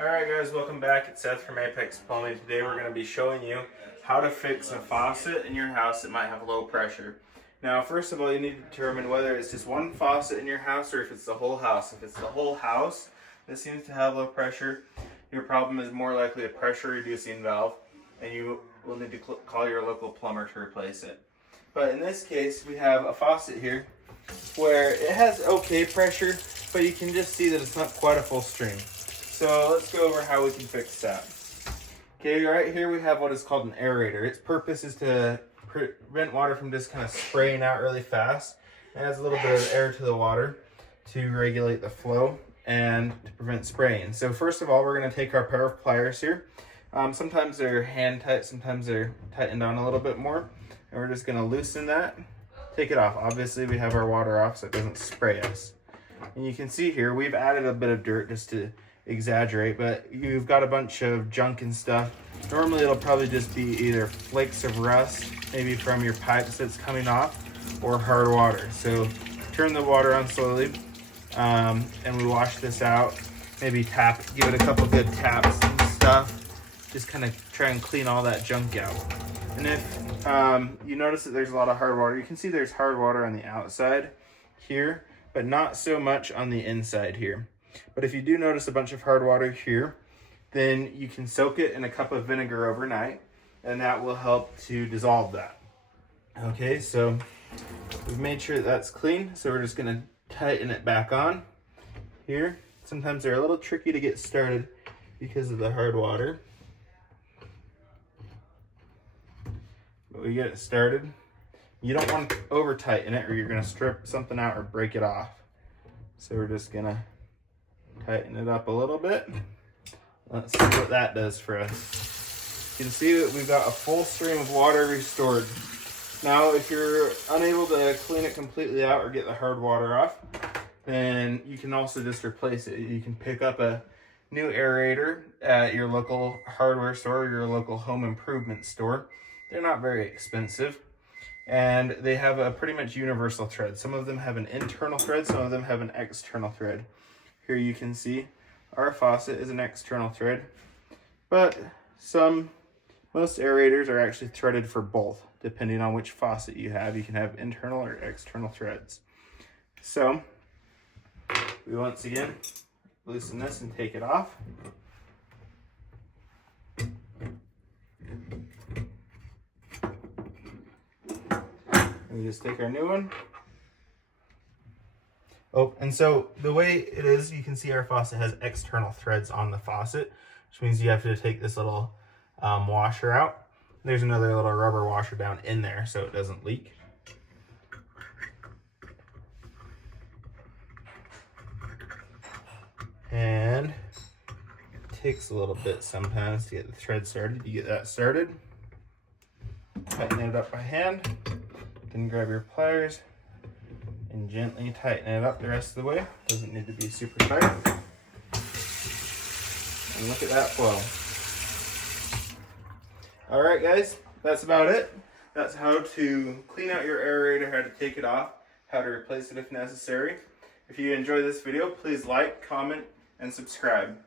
Alright guys, welcome back. It's Seth from Apex Plumbing. Today we're going to be showing you how to fix a faucet in your house that might have low pressure. Now first of all, you need to determine whether it's just one faucet in your house or if it's the whole house. If it's the whole house that seems to have low pressure, your problem is more likely a pressure reducing valve and you will need to call your local plumber to replace it. But in this case, we have a faucet here where it has okay pressure, but you can just see that it's not quite a full stream. So let's go over how we can fix that. Okay, right here we have what is called an aerator. Its purpose is to prevent water from just kind of spraying out really fast. It adds a little bit of air to the water to regulate the flow and to prevent spraying. So first of all, we're going to take our pair of pliers here. Sometimes they're hand tight, sometimes they're tightened on a little bit more. And we're just going to loosen that, take it off. Obviously we have our water off so it doesn't spray us. And you can see here we've added a bit of dirt just to exaggerate, but you've got a bunch of junk and stuff. Normally it'll probably just be either flakes of rust, maybe from your pipes that's coming off, or hard water. So turn the water on slowly, and we wash this out. Maybe give it a couple good taps and stuff. Just kind of try and clean all that junk out. And if you notice that there's a lot of hard water, you can see there's hard water on the outside here, but not so much on the inside here. But if you do notice a bunch of hard water here, then you can soak it in a cup of vinegar overnight, and that will help to dissolve that. Okay, so we've made sure that that's clean, so we're just going to tighten it back on here. Sometimes they're a little tricky to get started because of the hard water. But we get it started. You don't want to over tighten it or you're going to strip something out or break it off. So we're just going to tighten it up a little bit. Let's see what that does for us. You can see that we've got a full stream of water restored. Now, if you're unable to clean it completely out or get the hard water off, then you can also just replace it. You can pick up a new aerator at your local hardware store or your local home improvement store. They're not very expensive. And they have a pretty much universal thread. Some of them have an internal thread, some of them have an external thread. Here you can see our faucet is an external thread, but most aerators are actually threaded for both. Depending on which faucet you have, you can have internal or external threads. So we once again loosen this and take it off. We just take our new one. Oh, and so the way it is, you can see our faucet has external threads on the faucet, which means you have to take this little washer out. There's another little rubber washer down in there so it doesn't leak. And it takes a little bit sometimes to get the thread started. You get that started, tighten it up by hand, then grab your pliers and gently tighten it up the rest of the way. Doesn't need to be super tight. And look at that flow. All right, guys, that's about it. That's how to clean out your aerator, how to take it off, how to replace it if necessary. If you enjoyed this video, please like, comment, and subscribe.